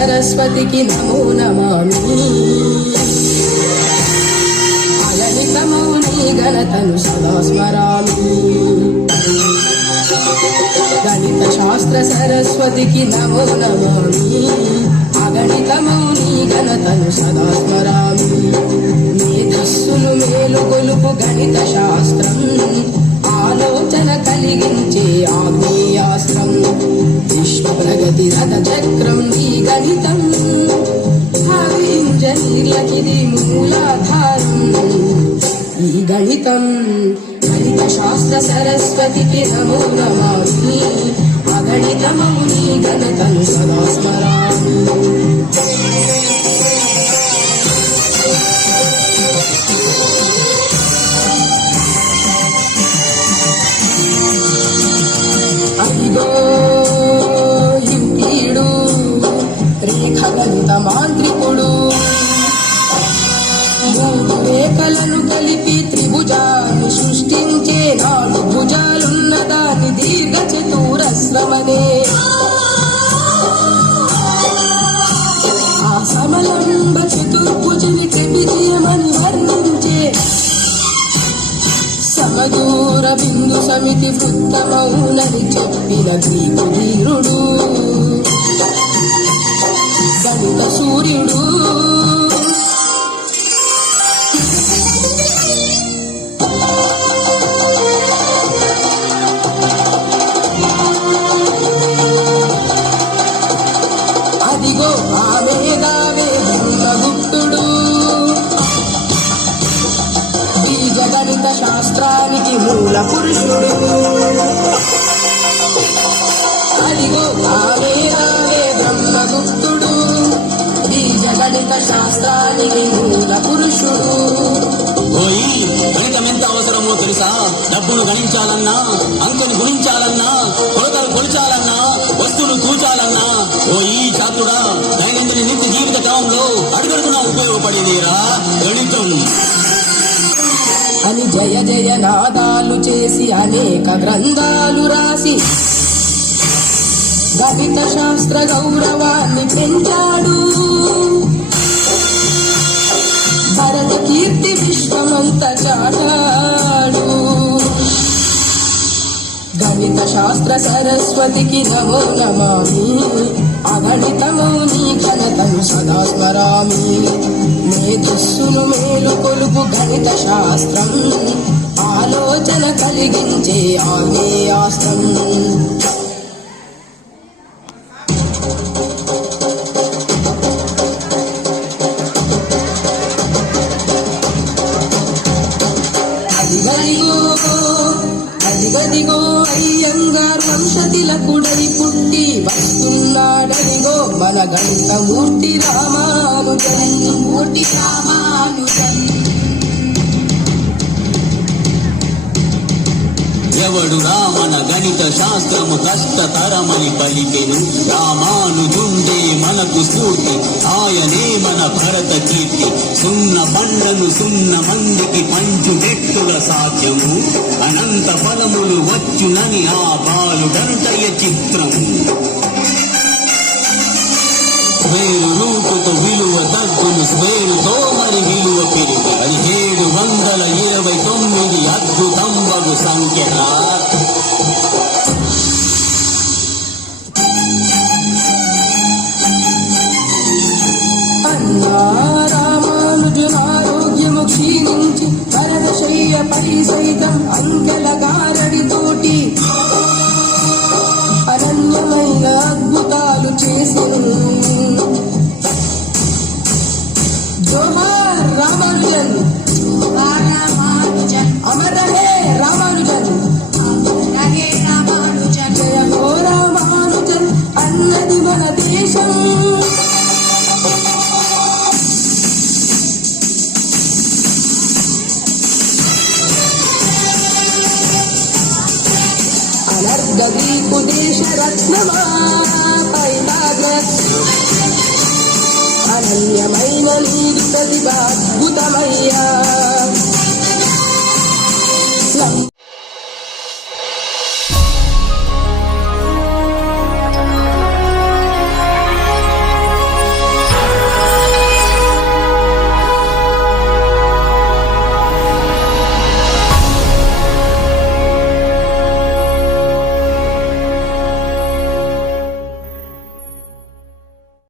సరస్వతికి నమో నమామి. అలలితమౌ నీ గణతను సదా స్మరామి. గణిత శాస్త్ర సరస్వతికి నమో నమామి. అగణితమౌ నీ గణతను సదా స్మరామి. మేధస్సును మేలు గొలుపు గణిత శాస్త్రం ఆలోచన కలిగించే ఆగ్నేయాస్త్రం విశ్వ ప్రగతి రథ చక్రం ఈ గణితం. భావింజనీర్లకిది మూలాధారం. ఈ గణితం గణిత శాస్త్ర సరస్వతికి నమో నమామి అగణితమౌని గణతను సదా స్మరామి సమితి ఉత్తమౌనని చెప్పిన గ్రీకు ధీరుడు గణిత సూర్యుడు. శాస్త్రానికి మూల పురుషుడు. అదిగో ఆ మేధావే బ్రహ్మగుప్తుడు. బీజ గణిత శాస్త్రానికి మూల పురుషుడు. ఓయి గణితం ఎంత అవసరమో తెలుసా? డబ్బును గణించాలన్నా అంకెను గుణించాలన్నా కొలతలు కొలిచాలన్నా వస్తువులు కూచాలన్నా ఈ చాతుడా దైనందిన నిత్య జీవిత క్రమంలో అడుగడుగునా ఉపయోగపడేదిరా? అని జయ జయ నాదాలు చేసి అనేక గ్రంథాలు రాసి గణిత శాస్త్ర గౌరవాన్ని పెంచాడు. భరత కీర్తి విశ్వమంత చాటాడు. గణిత శాస్త్ర సరస్వతికి నమో నమామి. అగణితమౌ నీ ఘనతను సదా స్మరామి. మేధస్సును మేలు కొలుపు గణిత శాస్త్రం. మన మూర్తి రామాను మూర్తి రామాను ఎవడు రామన గణిత శాస్త్రము కష్టతరమని పలికెను. రామానుజుండే మనకు స్ఫూర్తి ఆయనే మన భరత కీర్తి. సున్న బండను సున్న మందికి పంచు వ్యక్తుల సాధ్యము. అనంత ఫలములు వచ్చునని ఆ బాలుడంతయ చిత్రము. వేలు రూపుతో విలువ దగ్గులు స్వేలు తోమడి విలువ పెరిగి పదిహేడు వందల ఇరవై తొమ్మిది అద్భుతంబగు సంఖ్య గ్రీకు అనన్యమైన నీరు ప్రతిభాద్భుతమయ్యా